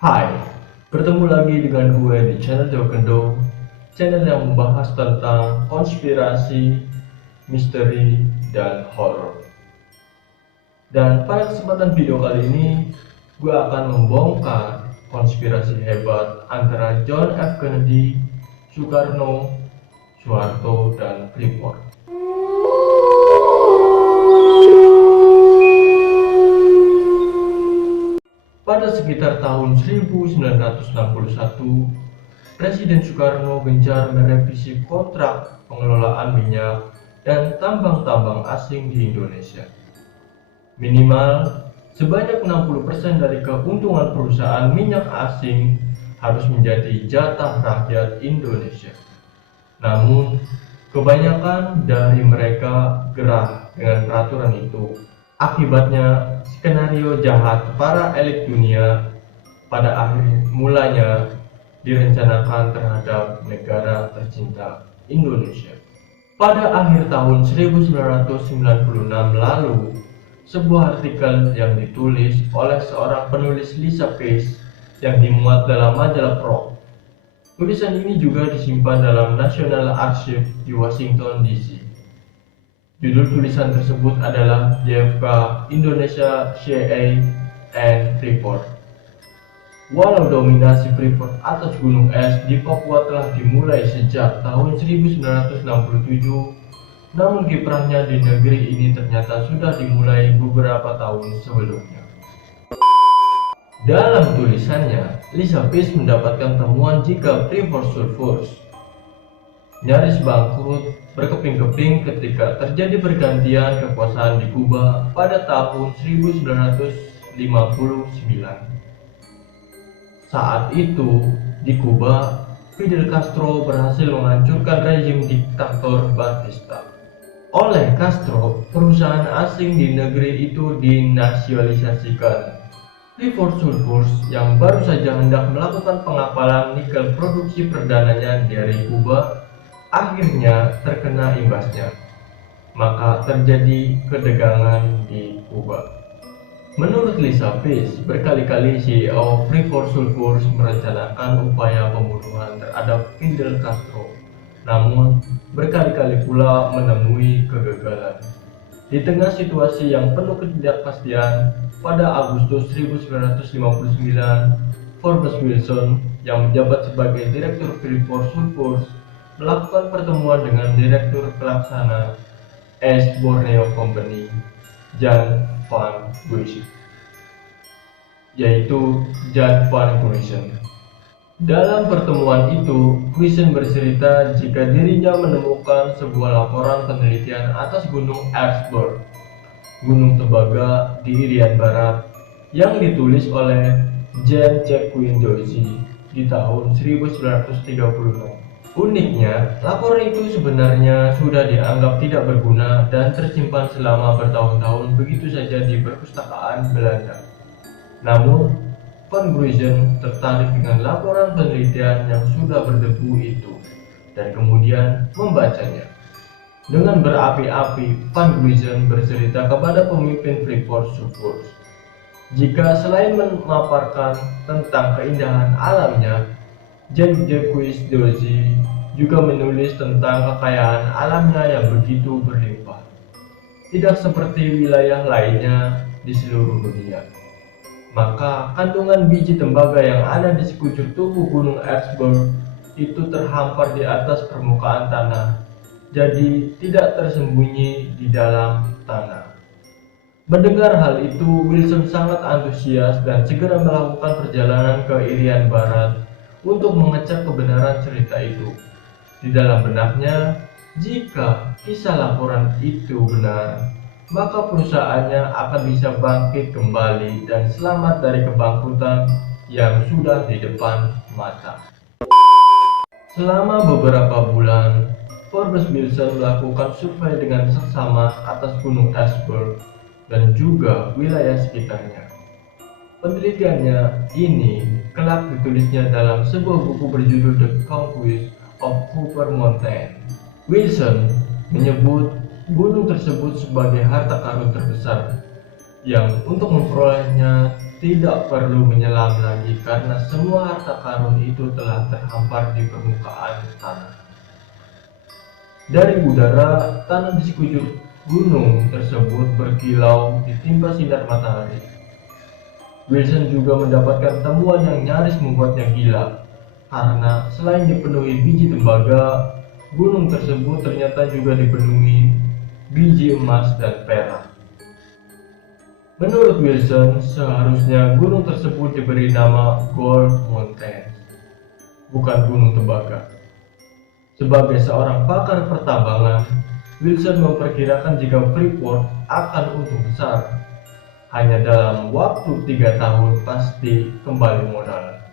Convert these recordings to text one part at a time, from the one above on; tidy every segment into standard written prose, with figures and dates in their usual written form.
Hai, bertemu lagi dengan gue di channel Jokendo, channel yang membahas tentang konspirasi, misteri, dan horor. Dan pada kesempatan video kali ini, gue akan membongkar konspirasi hebat antara John F. Kennedy, Soekarno, Soeharto, dan Freeport. Pada sekitar tahun 1961, Presiden Soekarno gencar merevisi kontrak pengelolaan minyak dan tambang-tambang asing di Indonesia. Minimal sebanyak 60% dari keuntungan perusahaan minyak asing harus menjadi jatah rakyat Indonesia. Namun, kebanyakan dari mereka gerah dengan peraturan itu. Akibatnya, skenario jahat para elit dunia pada akhir mulanya direncanakan terhadap negara tercinta Indonesia. Pada akhir tahun 1996 lalu, sebuah artikel yang ditulis oleh seorang penulis Lisa Pace yang dimuat dalam majalah Pro. Tulisan ini juga disimpan dalam National Archive di Washington DC. Judul tulisan tersebut adalah JFK Indonesia CIA and Freeport. Walau dominasi Freeport atas gunung es di Papua telah dimulai sejak tahun 1967, namun kiprahnya di negeri ini ternyata sudah dimulai beberapa tahun sebelumnya. Dalam tulisannya, Lisa Pace mendapatkan temuan jika Freeport Sulfurs nyaris bangkrut berkeping-keping ketika terjadi pergantian kekuasaan di Kuba pada tahun 1959. Saat itu, di Kuba, Fidel Castro berhasil menghancurkan rezim diktator Batista. Oleh Castro, perusahaan asing di negeri itu dinasionalisasikan. Freeport Sulfurs yang baru saja hendak melakukan pengapalan nikel produksi perdananya dari Kuba akhirnya terkena imbasnya, maka terjadi ketegangan di Kuba. Menurut Lisa Pace, berkali-kali CEO Freeport Sulfurs merencanakan upaya pembunuhan terhadap Fidel Castro, namun berkali-kali pula menemui kegagalan. Di tengah situasi yang penuh ketidakpastian, pada Agustus 1959, Forbes Wilson yang menjabat sebagai Direktur Freeport Sulfurs melakukan pertemuan dengan Direktur Pelaksana East Borneo Company, Jan van Guysen, yaitu Jan van Guysen. Dalam pertemuan itu, Guysen bercerita jika dirinya menemukan sebuah laporan penelitian atas Gunung Erzberg, Gunung Tembaga di Irian Barat, yang ditulis oleh Jean Jacques Dorsey di tahun 1936. Uniknya, laporan itu sebenarnya sudah dianggap tidak berguna dan tersimpan selama bertahun-tahun begitu saja di perpustakaan Belanda. Namun, Van Guysen tertarik dengan laporan penelitian yang sudah berdebu itu dan kemudian membacanya. Dengan berapi-api, Van Guysen bercerita kepada pemimpin Freeport Sulfurs jika selain memaparkan tentang keindahan alamnya, Jean-Jacques Dorsey juga menulis tentang kekayaan alamnya yang begitu berlimpah, tidak seperti wilayah lainnya di seluruh dunia. Maka kandungan biji tembaga yang ada di sekujur tubuh Gunung Erzberg itu terhampar di atas permukaan tanah, jadi tidak tersembunyi di dalam tanah. Mendengar hal itu, Wilson sangat antusias dan segera melakukan perjalanan ke Irian Barat untuk mengecek kebenaran cerita itu. Di dalam benaknya, jika kisah laporan itu benar, maka perusahaannya akan bisa bangkit kembali dan selamat dari kebangkrutan yang sudah di depan mata. Selama beberapa bulan, Forbes Wilson melakukan survei dengan seksama atas Gunung Erzberg dan juga wilayah sekitarnya. Penelitiannya ini kelak ditulisnya dalam sebuah buku berjudul The Conquest of Copper Mountain. Wilson menyebut gunung tersebut sebagai harta karun terbesar yang untuk memperolehnya tidak perlu menyelam lagi karena semua harta karun itu telah terhampar di permukaan tanah. Dari udara, tanah di sekujur gunung tersebut berkilau ditimpa sinar matahari. Wilson juga mendapatkan temuan yang nyaris membuatnya gila, karena selain dipenuhi biji tembaga, gunung tersebut ternyata juga dipenuhi biji emas dan perak. Menurut Wilson, seharusnya gunung tersebut diberi nama Gold Mountain, bukan gunung tembaga. Sebagai seorang pakar pertambangan, Wilson memperkirakan jika Freeport akan untung besar, hanya dalam waktu 3 tahun pasti kembali modal.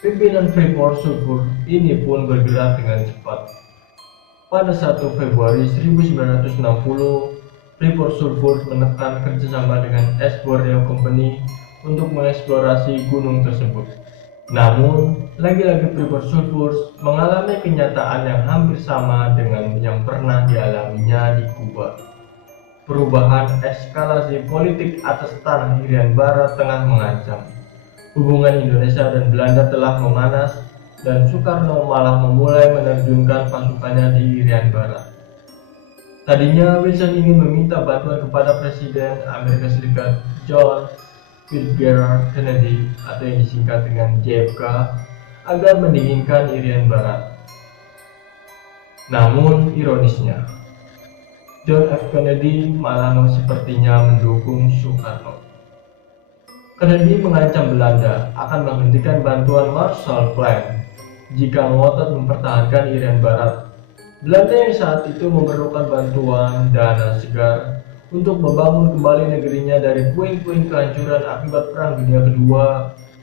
Pimpinan Freeport Sulfur ini pun bergerak dengan cepat. Pada 1 Februari 1960, Freeport Sulfur menekan kerjasama dengan East Borneo Company untuk mengeksplorasi gunung tersebut. Namun, lagi-lagi Freeport Sulfur mengalami kenyataan yang hampir sama dengan yang pernah dialaminya di Kuba. Perubahan eskalasi politik atas tanah Irian Barat tengah mengancam. Hubungan Indonesia dan Belanda telah memanas dan Soekarno malah memulai menerjunkan pasukannya di Irian Barat. Tadinya Wilson ingin meminta bantuan kepada Presiden Amerika Serikat John Fitzgerald Kennedy atau yang disingkat dengan JFK agar mendinginkan Irian Barat. Namun ironisnya, John F. Kennedy malah sepertinya mendukung Soekarno. Kennedy mengancam Belanda akan menghentikan bantuan Marshall Plan jika ngotot mempertahankan Irian Barat. Belanda yang saat itu memerlukan bantuan dana segar untuk membangun kembali negerinya dari puing-puing kehancuran akibat Perang Dunia Kedua,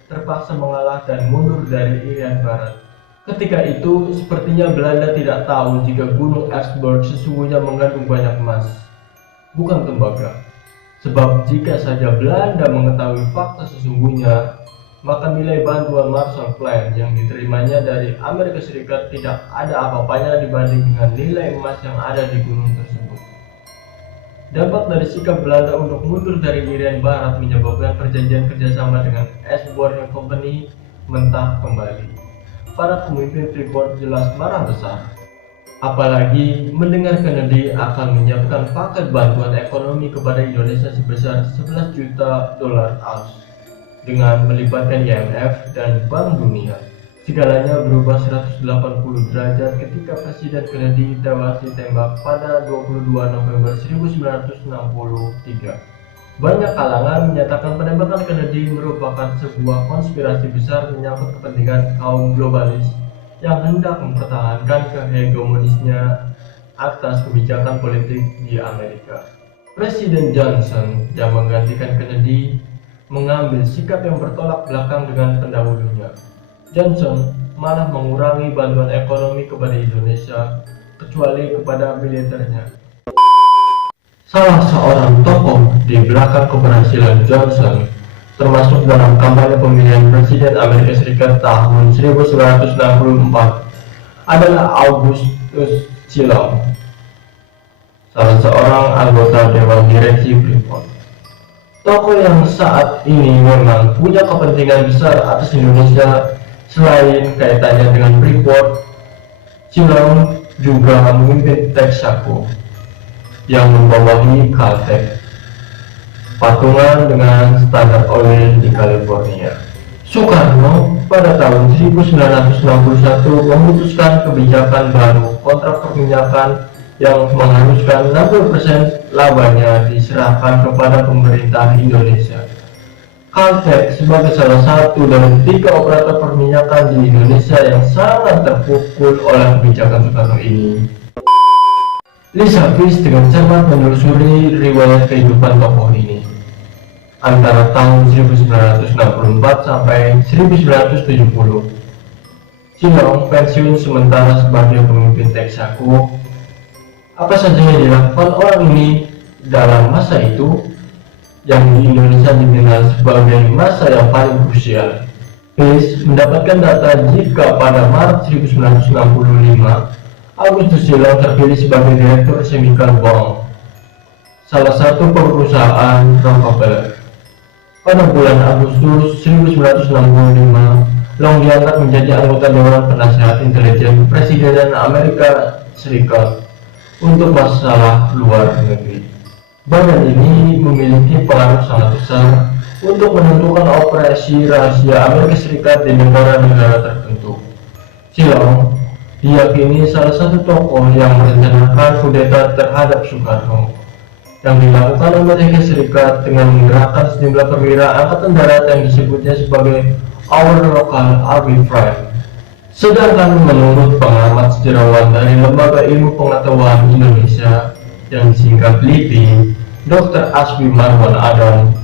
terpaksa mengalah dan mundur dari Irian Barat. Ketika itu, sepertinya Belanda tidak tahu jika Gunung Ertsberg sesungguhnya mengandung banyak emas, bukan tembaga. Sebab jika saja Belanda mengetahui fakta sesungguhnya, maka nilai bantuan Marshall Plan yang diterimanya dari Amerika Serikat tidak ada apa-apanya dibanding dengan nilai emas yang ada di gunung tersebut. Dampak dari sikap Belanda untuk mundur dari Irian Barat menyebabkan perjanjian kerjasama dengan East Borneo Company mentah kembali. Para pemimpin Freeport jelas marah besar. Apalagi mendengar Kennedy akan menyiapkan paket bantuan ekonomi kepada Indonesia sebesar 11 juta dolar AUS. Dengan melibatkan IMF dan Bank Dunia, segalanya berubah 180 derajat ketika Presiden Kennedy tewas ditembak pada 22 November 1963. Banyak kalangan menyatakan penembakan Kennedy merupakan sebuah konspirasi besar menyangkut kepentingan kaum globalis yang hendak mempertahankan kehegemonisnya atas kebijakan politik di Amerika. Presiden Johnson yang menggantikan Kennedy mengambil sikap yang bertolak belakang dengan pendahulunya. Johnson malah mengurangi bantuan ekonomi kepada Indonesia, kecuali kepada militernya. Salah seorang tokoh di belakang keberhasilan Johnson, termasuk dalam kampanye pemilihan Presiden Amerika Serikat tahun 1964, adalah Augustus Chilom, salah seorang anggota Dewan Direksi Freeport. Tokoh yang saat ini memang punya kepentingan besar atas Indonesia. Selain kaitannya dengan Freeport, Chilom juga memimpin Texaco yang membawahi Caltech, patungan dengan Standard Oil di California. Soekarno pada tahun 1961 memutuskan kebijakan baru kontrak perminyakan yang mengharuskan 60% labanya diserahkan kepada pemerintah Indonesia. Caltech sebagai salah satu dari 3 operator perminyakan di Indonesia yang sangat terpukul oleh kebijakan Soekarno ini. Lisa Fish dengan cermat menelusuri riwayat kehidupan tokoh ini. Antara tahun 1964 sampai 1970, Chilom pensiun sementara sebagai pemimpin Texaco. Apa saja yang dilakukan orang ini dalam masa itu yang di Indonesia dikenal sebagai masa yang paling krusial? Fish mendapatkan data jika pada Maret 1965 Augustus Chilom terpilih sebagai direktur Chemical Bank, salah satu perusahaan Rockefeller. Pada bulan Agustus 1965, Long diangkat menjadi anggota Dewan Penasehat Intelijen Presiden Amerika Serikat untuk masalah luar negeri. Badan ini memiliki pengaruh sangat besar untuk menentukan operasi rahasia Amerika Serikat di negara-negara tertentu. Long diyakini salah satu tokoh yang merencanakan kudeta terhadap Soekarno yang dilakukan Amerika Serikat dengan menggerakkan sejumlah perwira angkatan darat yang disebutnya sebagai Our Local Army Friend. Sedangkan menurut pengamat sejarawan dari Lembaga Ilmu Pengetahuan Indonesia yang disingkat LIPI, Dr. Asfi Marwan Adam,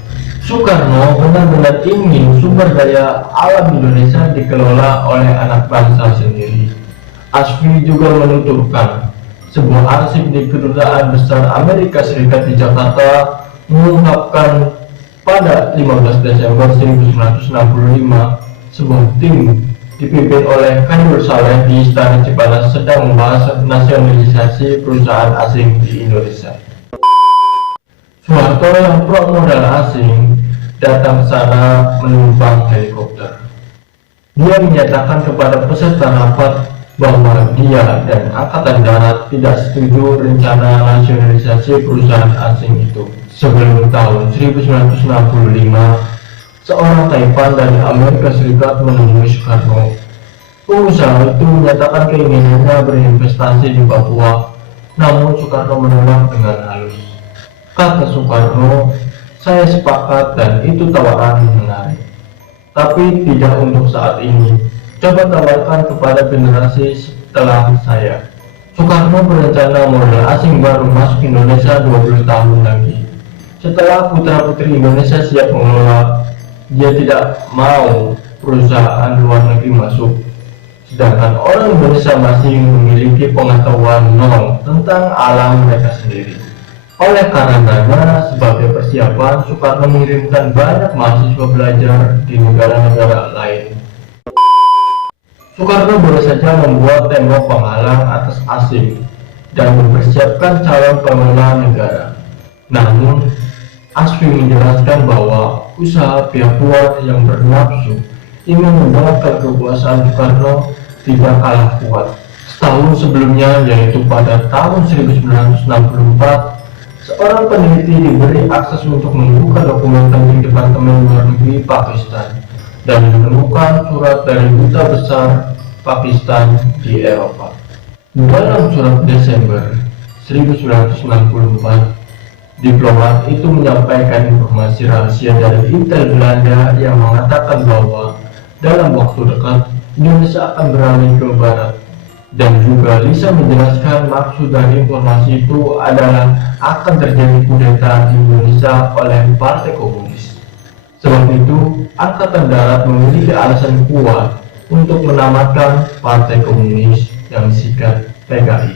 Soekarno benar-benar ingin sumber daya alam Indonesia dikelola oleh anak bangsa sendiri. Asfi juga menuturkan, sebuah arsip di Kedutaan Besar Amerika Serikat di Jakarta mengungkapkan pada 15 Desember 1965 sebuah tim dipimpin oleh Khairul Saleh di Istana Cipanas sedang membahas nasionalisasi perusahaan asing di Indonesia. Soeharto yang pro modal asing datang ke sana menumpang helikopter. Dia menyatakan kepada peserta rapat bahwa dia dan Angkatan Darat tidak setuju rencana nasionalisasi perusahaan asing itu. Sebelum tahun 1965, seorang Taipan dari Amerika Serikat menemui Soekarno. Pengusaha itu menyatakan keinginannya berinvestasi di Papua, namun Soekarno menolak dengan halus. Kata Soekarno, saya sepakat dan itu tawaran menarik. Tapi tidak untuk saat ini. Coba tawarkan kepada generasi setelah saya. Soekarno berencana modal asing baru masuk Indonesia 20 tahun lagi. Setelah putra-putri Indonesia siap mengelola, dia tidak mau perusahaan luar negeri masuk. Sedangkan orang Indonesia masih memiliki pengetahuan nol tentang alam mereka sendiri. Oleh karenanya, sebagai persiapan, Soekarno mengirimkan banyak mahasiswa belajar di negara-negara lain. Soekarno baru saja membuat tembok penghalang atas asing dan mempersiapkan calon pengelola negara. Namun, Asfi menjelaskan bahwa usaha pihak luar yang bernafsu ingin membawa kekuasaan Soekarno tidak kalah kuat. Setahun sebelumnya, yaitu pada tahun 1964, seorang peneliti diberi akses untuk membuka dokumen penting Departemen Luar Negeri Pakistan dan menemukan surat dari Duta Besar Pakistan di Eropa. Dalam surat Desember 1964, diplomat itu menyampaikan informasi rahasia dari Intel Belanda yang mengatakan bahwa dalam waktu dekat Indonesia akan beralih ke barat. Dan juga Lisa menjelaskan maksud dari informasi itu adalah akan terjadi kudeta di Indonesia oleh Partai Komunis. Sebab itu, Angkatan Darat memiliki alasan kuat untuk menamatkan Partai Komunis yang disingkat PKI.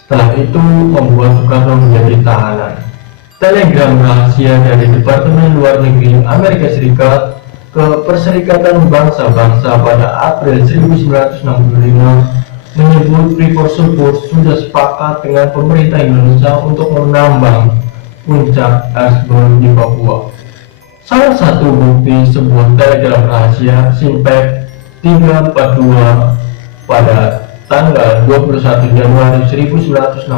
Setelah itu membuat Soekarno menjadi tahanan. Telegram rahasia dari Departemen Luar Negeri Amerika Serikat ke Perserikatan Bangsa-Bangsa pada April 1965 menyebut Freeport sudah sepakat dengan pemerintah Indonesia untuk menambang puncak iceberg di Papua. Salah satu bukti sebuah telegram rahasia Simpek 342 pada tanggal 21 Januari 1965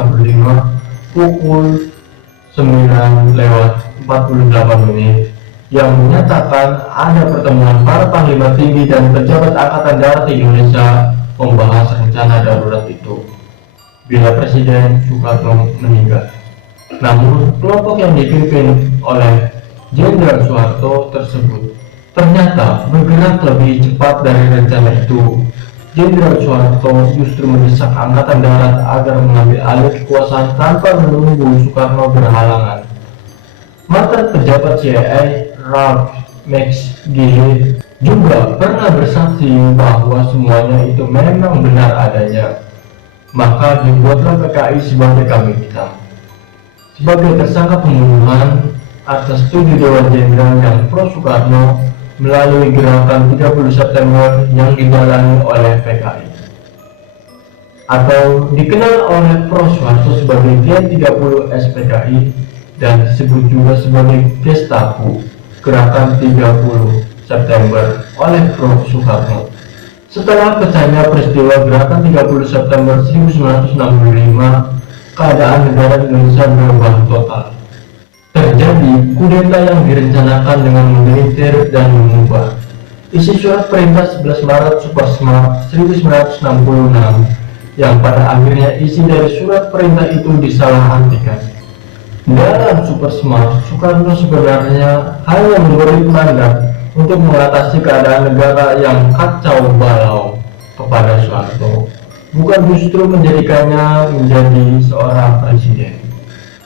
pukul 9:48 yang menyatakan ada pertemuan para panglima tinggi dan pejabat Angkatan Darat Indonesia membahas rencana darurat itu bila Presiden Soekarno meninggal. Namun, kelompok yang dipimpin oleh Jenderal Soeharto tersebut ternyata bergerak lebih cepat dari rencana itu. Jenderal Soeharto justru mendesak Angkatan Darat agar mengambil alih kekuasaan tanpa menunggu Soekarno berhalangan. Mantan pejabat CIA Ralph McGee juga pernah bersaksi bahwa semuanya itu memang benar adanya. Maka dibuatlah PKI sebagai kambing hitam. Sebagai tersangka pembunuhan atas 7 Dewan Jenderal yang pro Soekarno melalui gerakan 30 September yang dijalani oleh PKI. Atau dikenal oleh pro Soeharto sebagai G30 SPKI dan disebut juga sebagai Gestapo. Gerakan 30 September oleh Prof. Soekarno. Setelah pecahnya peristiwa Gerakan 30 September 1965, keadaan negara Indonesia berubah total. Terjadi kudeta yang direncanakan dengan militer dan mengubah isi surat perintah 11 Maret Supersmart 1966 yang pada akhirnya isi dari surat perintah itu disalahartikan. Dalam Supersmart, Soekarno sebenarnya hanya memberi mandat untuk mengatasi keadaan negara yang kacau balau kepada Soeharto, bukan justru menjadikannya menjadi seorang presiden.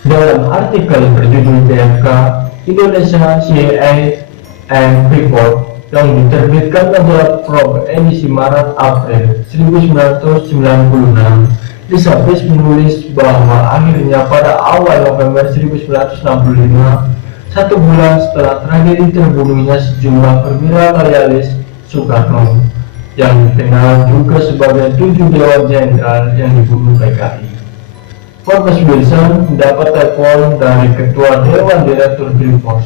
Dalam artikel berjudul DFK Indonesia CIA and Freeport yang diterbitkan majalah Probe edisi Maret-April 1996, Lisabis menulis bahwa akhirnya pada awal November 1965, satu bulan setelah tragedi terbunuhnya sejumlah perwira loyalis Soekarno yang dikenal juga sebagai 7 Dewa Jenderal yang dibunuh PKI. Forbes Wilson mendapat telepon dari Ketua Dewan Direktur Freeport,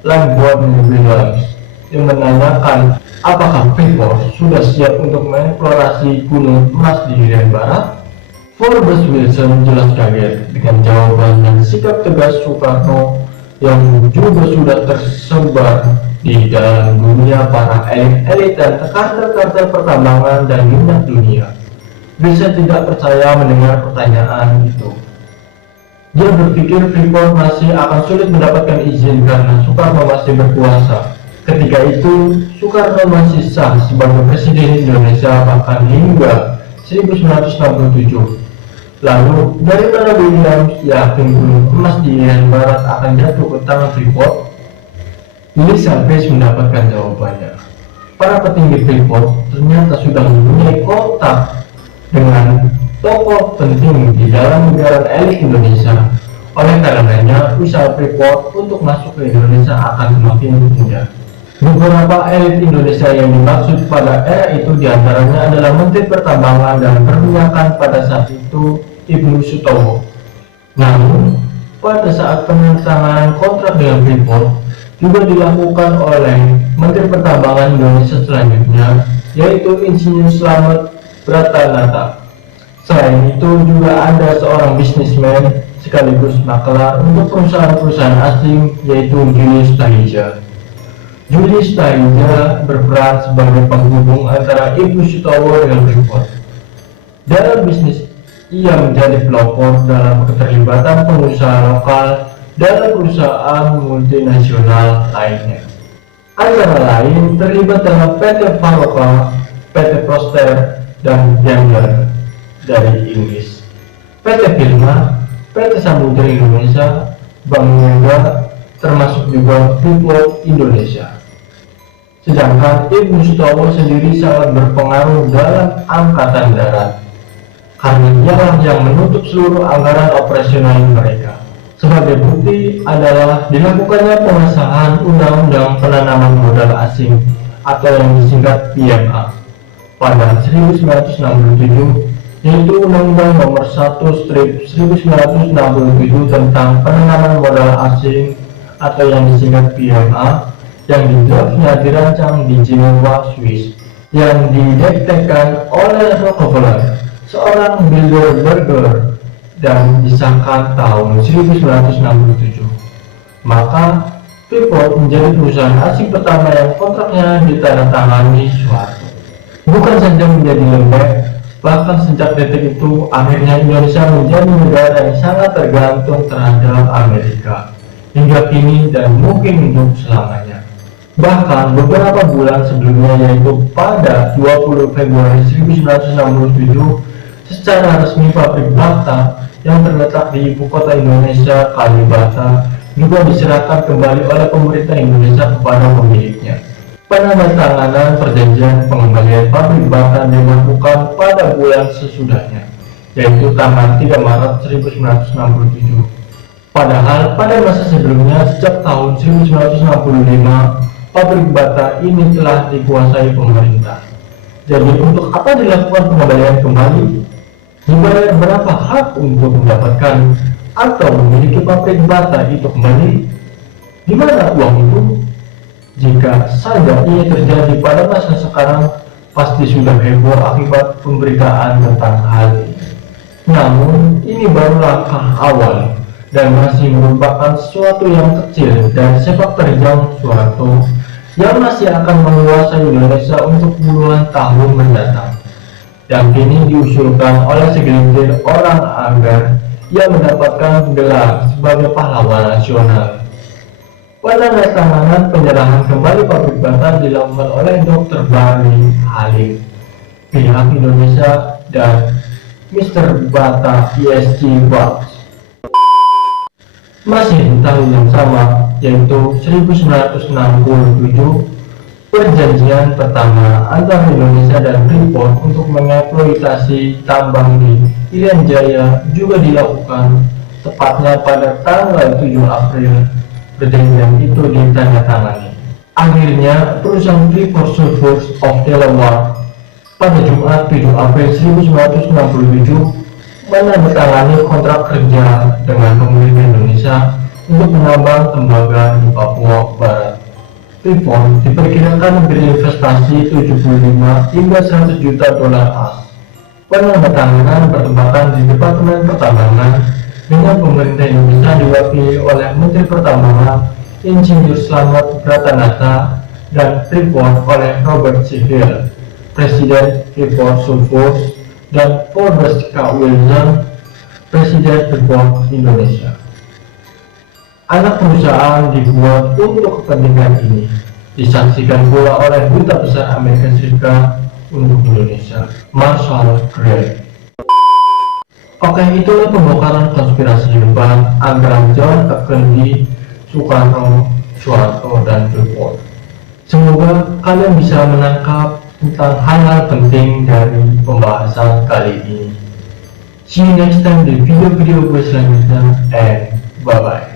Langboard Williams, yang menanyakan apakah Freeport sudah siap untuk mengeksplorasi gunung emas di Irian Barat. Forbes Wilson jelas kaget dengan jawaban dan sikap tegas Soekarno yang juga sudah tersebar di dalam dunia para elit-elit dan kartel-kartel pertambangan dan minyak dunia. Wilson tidak percaya mendengar pertanyaan itu. Dia berpikir Freeport masih akan sulit mendapatkan izin karena Soekarno masih berkuasa. Ketika itu, Soekarno masih sah sebagai Presiden Indonesia bahkan hingga 1967. Lalu, dari mana Williams yakin gunung emas di Irian Barat akan jatuh ke tangan Freeport? Lisabis mendapatkan jawabannya. Para petinggi Freeport ternyata sudah mempunyai kontak dengan tokoh penting di dalam negara elit Indonesia. Oleh karenanya, usaha Freeport untuk masuk ke Indonesia akan semakin mudah. Beberapa elit Indonesia yang dimaksud pada era itu diantaranya adalah Menteri Pertambangan dan Perminyakan pada saat itu, Ibnu Sutomo. Namun, pada saat penandatanganan kontrak dengan Freeport juga dilakukan oleh Menteri Pertambangan Indonesia selanjutnya, yaitu Insinyur Slamet Bratanata. Selain itu juga ada seorang bisnismen sekaligus makelar untuk perusahaan-perusahaan asing, yaitu Julius Tahija. Julius Tahija berperan sebagai penghubung antara Ibnu Sutomo dengan Freeport. Dalam bisnis, ia menjadi pelopor dalam keterlibatan pengusaha lokal dalam perusahaan multinasional lainnya. Antara lain terlibat dalam PT Faloka, PT Proster, dan Daimler dari Inggris, PT Firma, PT Samudra Indonesia, Bank Niaga, termasuk juga Freeport Indonesia. Sedangkan Ibnu Sutomo sendiri sangat berpengaruh dalam Angkatan Darat, karena dialah yang menutup seluruh anggaran operasional mereka. Sebagai bukti adalah dilakukannya pengesahan Undang-Undang Penanaman Modal Asing atau yang disingkat PMA pada 1967, yaitu Undang-Undang Nomor 1/1967 tentang penanaman modal asing atau yang disingkat PMA, yang draftnya dirancang di Jenewa, Swiss, yang didekatkan oleh Rockefeller, seorang Bilderberger, dan disahkan tahun 1967. Maka Freeport menjadi perusahaan asing pertama yang kontraknya ditandatangani Soeharto. Bukan saja menjadi lembek, bahkan sejak detik itu akhirnya Indonesia menjadi negara yang sangat tergantung terhadap Amerika hingga kini dan mungkin untuk selamanya. Bahkan beberapa bulan sebelumnya, yaitu pada 20 Februari 1967, secara resmi pabrik Bata yang terletak di ibu kota Indonesia, Kalibata, juga diserahkan kembali oleh pemerintah Indonesia kepada pemiliknya. Penandatanganan perjanjian pengembalian pabrik Bata dilakukan pada bulan sesudahnya, yaitu tanggal 3 Maret 1967. Padahal pada masa sebelumnya, sejak tahun 1965, pabrik Bata ini telah dikuasai pemerintah. Jadi untuk apa dilakukan pengembalian kembali? Dibayar berapa hak untuk mendapatkan atau memiliki pabrik Bata itu kembali? Di mana uang itu? Jika saja ini terjadi pada masa sekarang, pasti sudah heboh akibat pemberitaan tentang hal ini. Namun, ini baru langkah awal dan masih merupakan sesuatu yang kecil dan sepak terjang suatu yang masih akan menguasai Indonesia untuk puluhan tahun mendatang. Dan kini diusulkan oleh segelintir orang agar ia mendapatkan gelar sebagai pahlawan nasional. Penandatanganan penyerahan kembali pabrik bata dilakukan oleh Dr. Barry Halim, pihak Indonesia, dan Mr. Bata ESG Box. Masih di tahun yang sama, yaitu 1967, perjanjian pertama antara Indonesia dan Freeport untuk mengeksploitasi tambang di Irian Jaya juga dilakukan, tepatnya pada tanggal 7 April. Perjanjian itu ditandatangani. Akhirnya, perusahaan Freeport Sulphurs of Delaware pada Jumat 7 April 1967 menandatangani kontrak kerja dengan pemerintah Indonesia untuk menambang tembaga di Papua Barat. Freeport diperkirakan berinvestasi 75 hingga 100 juta dolar AS. Penandatanganan bertembakan di Departemen Pertambangan dengan pemerintah Indonesia diwakili oleh Menteri Pertambangan Insinyur Slamet Pratanata dan Freeport oleh Robert C. Hill, Presiden Freeport Sulphurs, dan Forbes K. Wilson, Presiden Freeport Indonesia. Anak perusahaan dibuat untuk kepentingan ini, disaksikan pula oleh Duta Besar Amerika Serikat untuk Indonesia, Marshall Gray. Oke, itulah pembongkaran konspirasi hebat antara John F. Kennedy, Soekarno, Soeharto, dan Freeport. Semoga kalian bisa menangkap tentang hal-hal penting dari pembahasan kali ini. See you next time di video-video gue selanjutnya, and bye-bye.